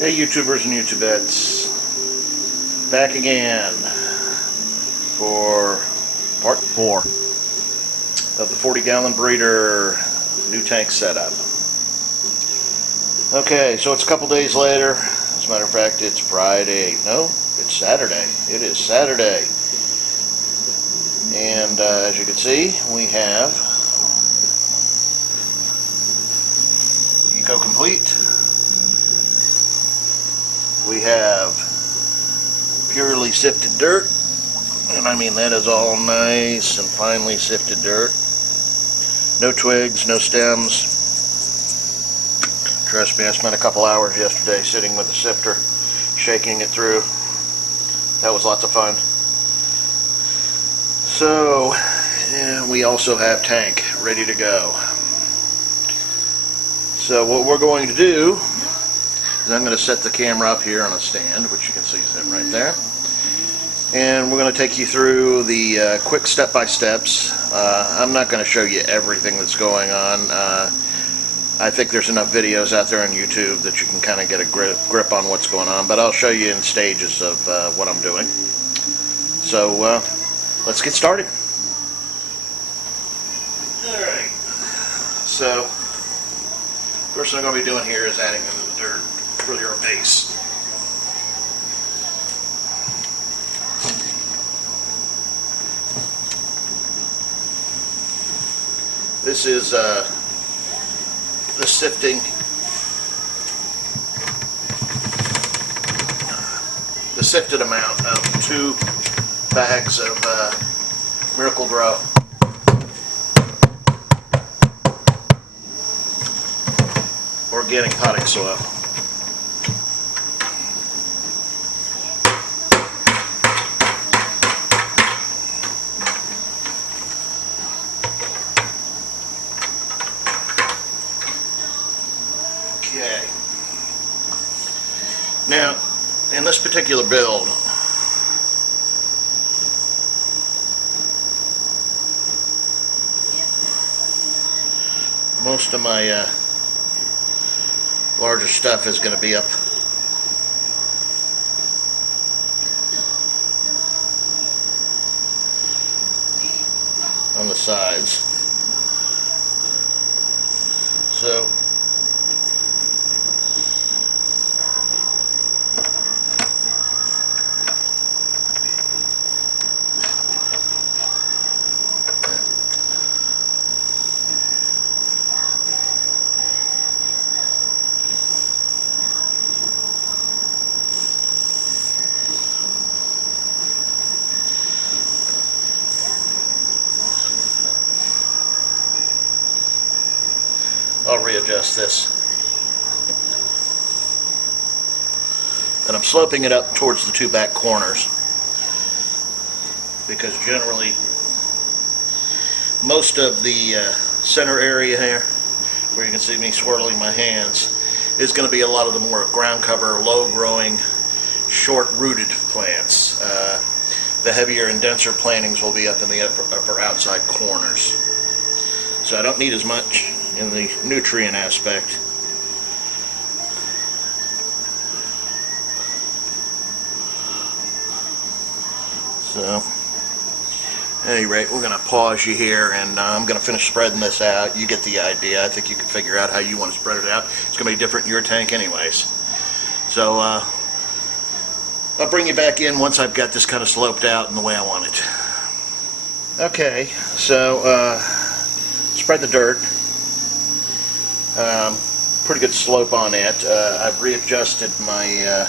Hey YouTubers and YouTubettes, back again for part 4 of the 40-gallon breeder new tank setup. Okay, so it's a couple days later. As a matter of fact, it's Friday. No, it's Saturday. It is Saturday. And as you can see, we have Eco Complete. We have purely sifted dirt, and I mean that is all nice and finely sifted dirt. No twigs, no stems. Trust me, I spent a couple hours yesterday sitting with a sifter, shaking it through. That was lots of fun. So, yeah, we also have tank ready to go. So what we're going to do, I'm going to set the camera up here on a stand, which you can see sitting right there. And we're going to take you through the quick step-by-steps. I'm not going to show you everything that's going on. I think there's enough videos out there on YouTube that you can kind of get a grip on what's going on. But I'll show you in stages of what I'm doing. So let's get started. Alright. So first thing I'm going to be doing here is adding in the dirt for your base. This is the sifting, the sifted amount of 2 bags of Miracle Grow. Organic potting soil. Okay. Now, in this particular build, most of my larger stuff is going to be up on the sides. So I'll readjust this. And I'm sloping it up towards the 2 back corners because generally most of the center area here, where you can see me swirling my hands, is going to be a lot of the more ground cover, low growing, short rooted plants. The heavier and denser plantings will be up in the upper outside corners. So I don't need as much in the nutrient aspect. So at any rate, we're going to pause you here, and I'm going to finish spreading this out. You get the idea. I think you can figure out how you want to spread it out. It's going to be different in your tank anyways. So I'll bring you back in once I've got this kind of sloped out in the way I want it. Okay, so spread the dirt. Pretty good slope on it. I've readjusted my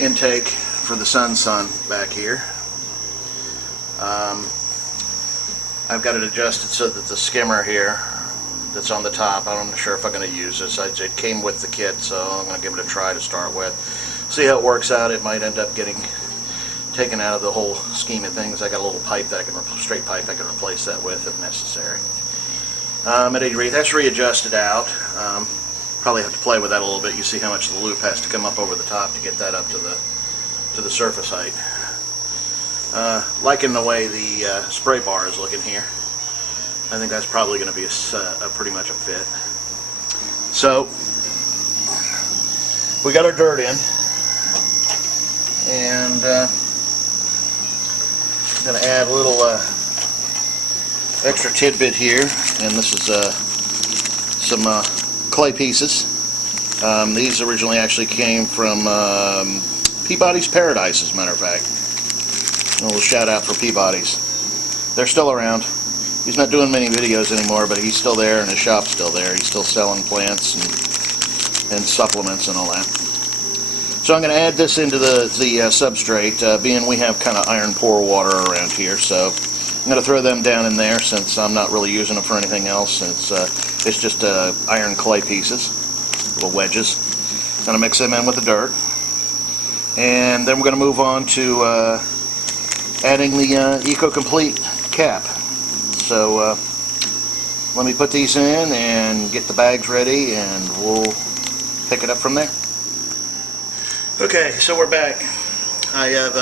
intake for the sun back here. I've got it adjusted so that the skimmer here that's on the top, I'm not sure if I'm going to use this. It came with the kit, so I'm going to give it a try to start with. See how it works out. It might end up getting taken out of the whole scheme of things. I got a little pipe that I can, straight pipe I can replace that with if necessary. At any rate, that's readjusted out. Probably have to play with that a little bit. You see how much the loop has to come up over the top to get that up to the surface height. Liking the way the spray bar is looking here. I think that's probably going to be a pretty much a fit. So we got our dirt in, and I'm going to add a little extra tidbit here, and this is some clay pieces. These originally actually came from Peabody's Paradise, as a matter of fact. A little shout out for Peabody's. They're still around. He's not doing many videos anymore, but he's still there and his shop's still there. He's still selling plants and supplements and all that. So I'm going to add this into the substrate, being we have kind of iron pore water around here, so I'm going to throw them down in there since I'm not really using them for anything else. It's just iron clay pieces, little wedges. Going to mix them in with the dirt, and then we're going to move on to adding the Eco-Complete cap. So let me put these in and get the bags ready, and we'll pick it up from there. Okay, so we're back. I have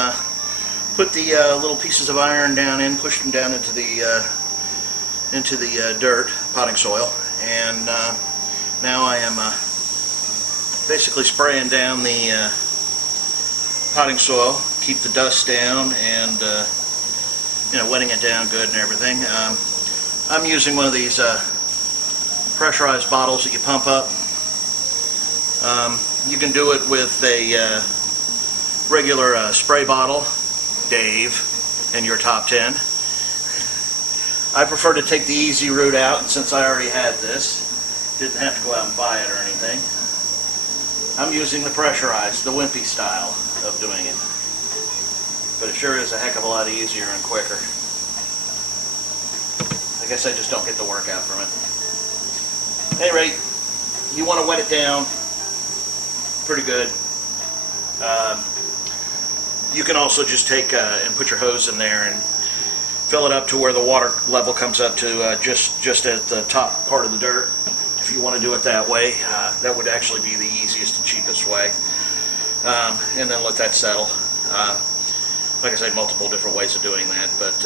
put the little pieces of iron down in, pushed them down into the dirt, potting soil, and now I am basically spraying down the potting soil, keep the dust down, and wetting it down good and everything. I'm using one of these pressurized bottles that you pump up. You can do it with a regular spray bottle, Dave, in your top 10. I prefer to take the easy route out, and since I already had this, didn't have to go out and buy it or anything. I'm using the pressurized, the wimpy style of doing it. But it sure is a heck of a lot easier and quicker. I guess I just don't get the workout from it. At any rate, you want to wet it down pretty good. You can also just take and put your hose in there and fill it up to where the water level comes up to just at the top part of the dirt. If you want to do it that way, that would actually be the easiest and cheapest way. And then let that settle. Like I said, multiple different ways of doing that, but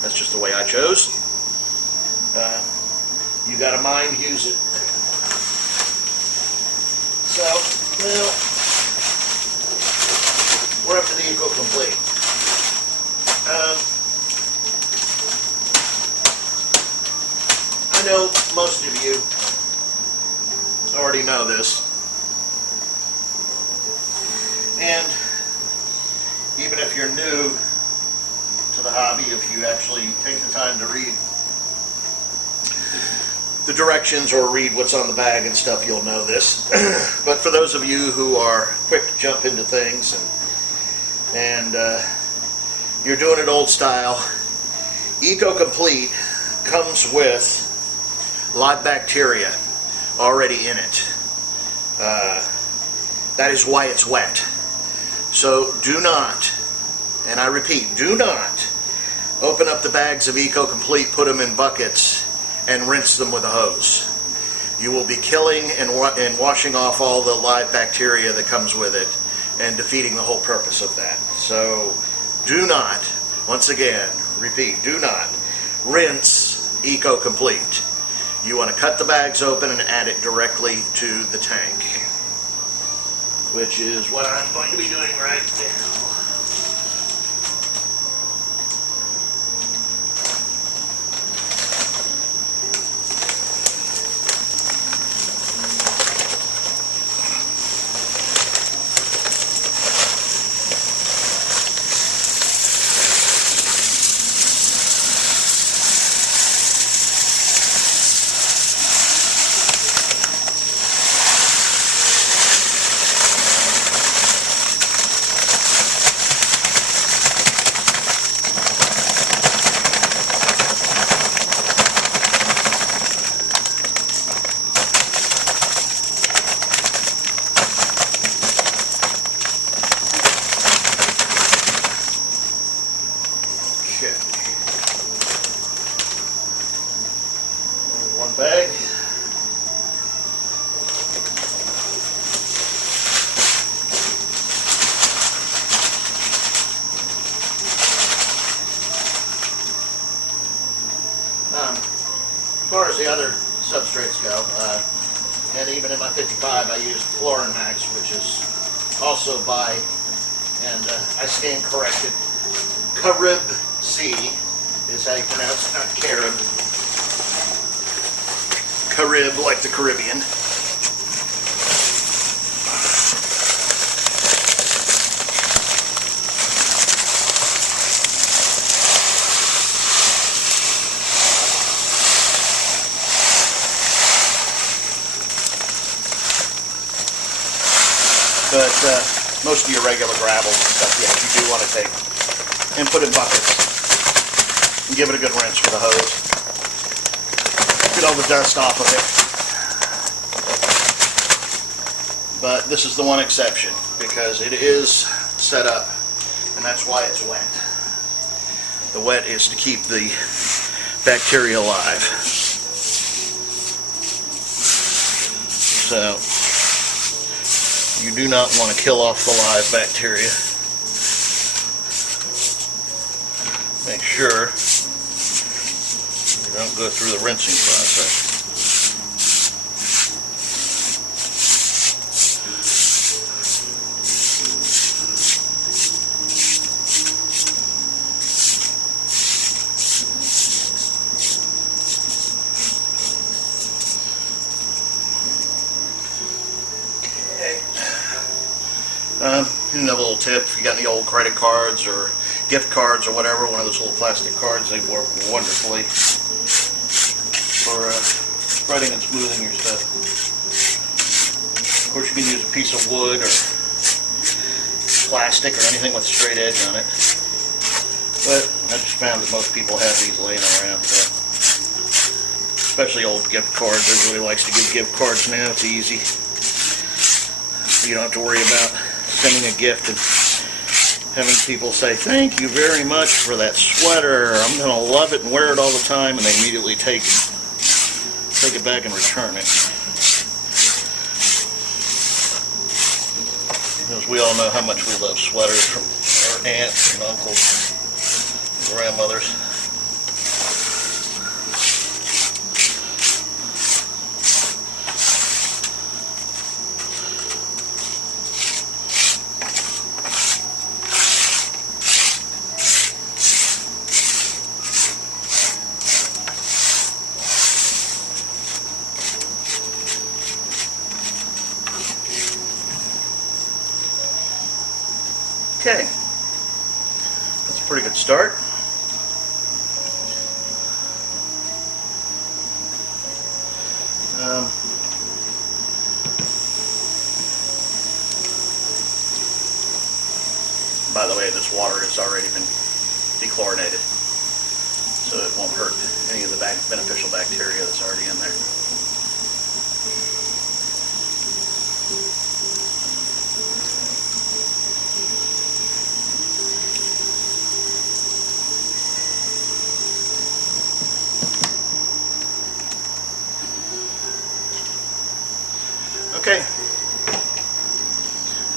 that's just the way I chose. You got a mind, use it. So, well, we're up to the Eco-Complete. I know most of you already know this, and even if you're new to the hobby, if you actually take the time to read the directions or read what's on the bag and stuff, you'll know this. But for those of you who are quick to jump into things and you're doing it old style, Eco-Complete comes with live bacteria already in it. That is why it's wet. So do not, and I repeat, do not open up the bags of Eco-Complete, put them in buckets, and rinse them with a hose. You will be killing and washing off all the live bacteria that comes with it and defeating the whole purpose of that. So do not, once again, repeat, do not rinse Eco-Complete. You want to cut the bags open and add it directly to the tank, which is what I'm going to be doing right now. Okay. One bag. As far as the other substrates go, And even in my 55, I used Florin Max, which is also by, and I stand corrected, Carib C is how you pronounce it, not Carib. Carib, like the Caribbean. But most of your regular gravel and stuff, yes, you do want to take and put in buckets and give it a good rinse with a hose. Get all the dust off of it. But this is the one exception because it is set up, and that's why it's wet. The wet is to keep the bacteria alive. So you do not want to kill off the live bacteria. Make sure you don't go through the rinsing process. Another little tip, if you got any old credit cards or gift cards or whatever, one of those little plastic cards, they work wonderfully for spreading and smoothing your stuff. Of course, you can use a piece of wood or plastic or anything with a straight edge on it. But I just found that most people have these laying around, so. Especially old gift cards. Everybody likes to give gift cards now. It's easy. You don't have to worry about sending a gift and having people say, "Thank you very much for that sweater. I'm going to love it and wear it all the time," and they immediately take it back and return it. Because we all know how much we love sweaters from our aunts and uncles and grandmothers. Okay, that's a pretty good start. By the way, this water has already been dechlorinated, so it won't hurt any of the beneficial bacteria that's already in there. Okay,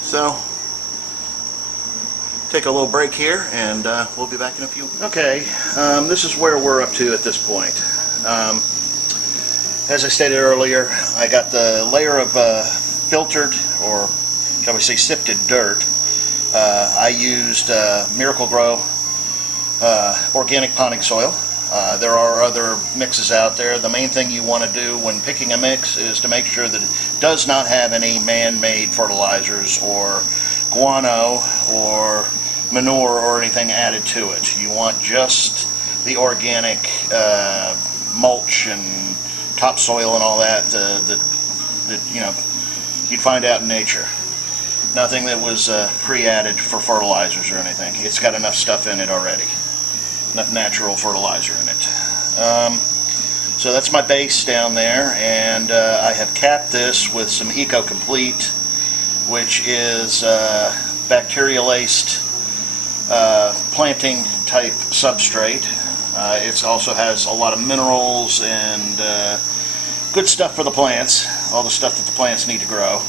so take a little break here and we'll be back in a few. Okay, this is where we're up to at this point. As I stated earlier, I got the layer of filtered, or shall we say sifted dirt. I used Miracle-Gro organic potting soil. There are other mixes out there. The main thing you want to do when picking a mix is to make sure that it does not have any man-made fertilizers or guano or manure or anything added to it. You want just the organic mulch and topsoil and all that that you know you'd find out in nature. Nothing that was pre-added for fertilizers or anything. It's got enough stuff in it already. Enough natural fertilizer in it. So that's my base down there, and I have capped this with some Eco Complete, which is bacteria-laced planting type substrate. It also has a lot of minerals and good stuff for the plants, all the stuff that the plants need to grow.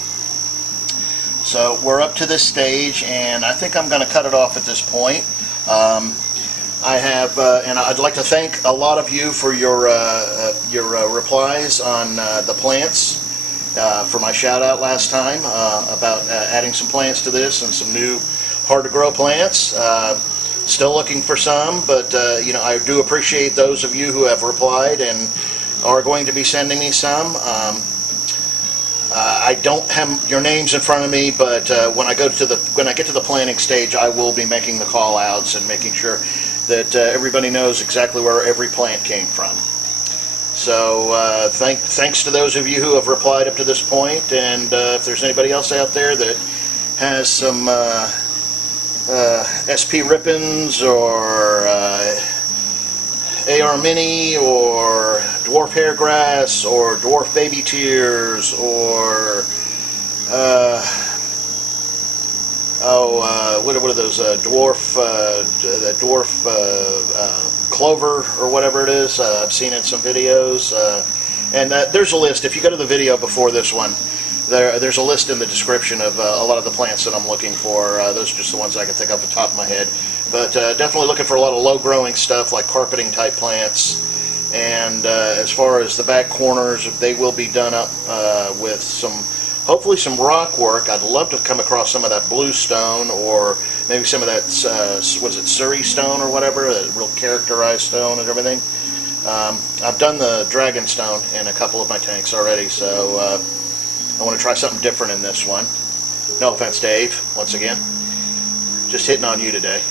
So we're up to this stage, and I think I'm going to cut it off at this point. I have, and I'd like to thank a lot of you for your replies on the plants. for my shout out last time about adding some plants to this and some new hard to grow plants. Still looking for some, but you know, I do appreciate those of you who have replied and are going to be sending me some. I don't have your names in front of me, but when I get to the planting stage, I will be making the call outs and making sure that everybody knows exactly where every plant came from. So thanks to those of you who have replied up to this point, and if there's anybody else out there that has some SP Rippins or AR Mini or dwarf hairgrass or dwarf baby tears or what are those dwarf clover or whatever it is. I've seen it in some videos, and there's a list. If you go to the video before this one, there's a list in the description of a lot of the plants that I'm looking for. Those are just the ones I can think off the top of my head. But definitely looking for a lot of low-growing stuff like carpeting type plants. And as far as the back corners, they will be done up with hopefully some rock work. I'd love to come across some of that bluestone or maybe some of that, what is it, Surrey stone or whatever, that real characterized stone and everything. I've done the dragon stone in a couple of my tanks already, so I want to try something different in this one. No offense, Dave, once again. Just hitting on you today.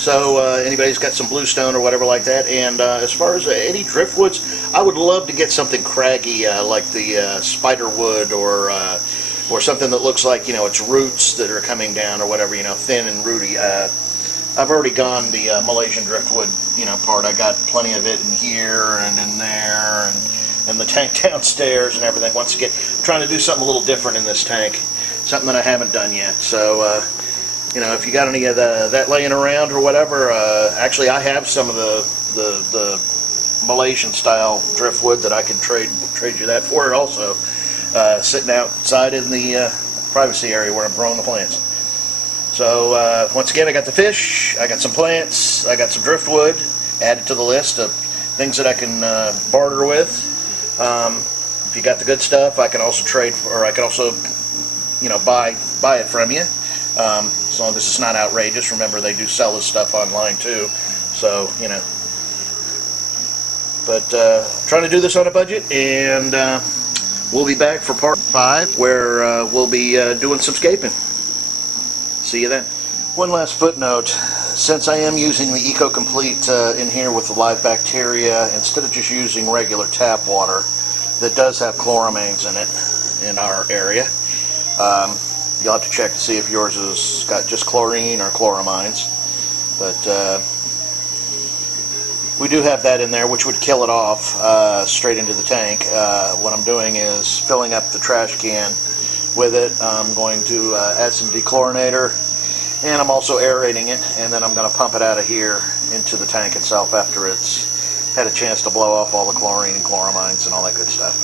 Anybody's got some bluestone or whatever like that. And as far as any driftwoods, I would love to get something craggy like the spiderwood or something that looks like, you know, it's roots that are coming down or whatever, you know, thin and rooty. I've already gone the Malaysian driftwood, you know, part. I got plenty of it in here and in there and the tank downstairs and everything. Once again, I'm trying to do something a little different in this tank, something that I haven't done yet. So, you know, if you got any of that laying around or whatever, actually I have some of the Malaysian style driftwood that I can trade you that for it also, sitting outside in the privacy area where I'm growing the plants. So once again, I got the fish, I got some plants, I got some driftwood added to the list of things that I can barter with. If you got the good stuff, I can also trade, or I can also, you know, buy it from you. As long as it's not outrageous. Remember, they do sell this stuff online too, so you know. But trying to do this on a budget, and we'll be back for part 5, where we'll be doing some scaping. See you then. One last footnote: since I am using the Eco Complete in here with the live bacteria, instead of just using regular tap water that does have chloramines in it in our area, you'll have to check to see if yours has got just chlorine or chloramines. But we do have that in there, which would kill it off straight into the tank. What I'm doing is filling up the trash can with it. I'm going to add some dechlorinator, and I'm also aerating it, and then I'm going to pump it out of here into the tank itself after it's had a chance to blow off all the chlorine and chloramines and all that good stuff.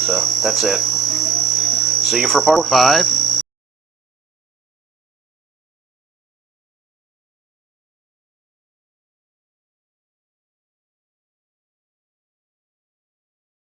So that's it. See you for part 5.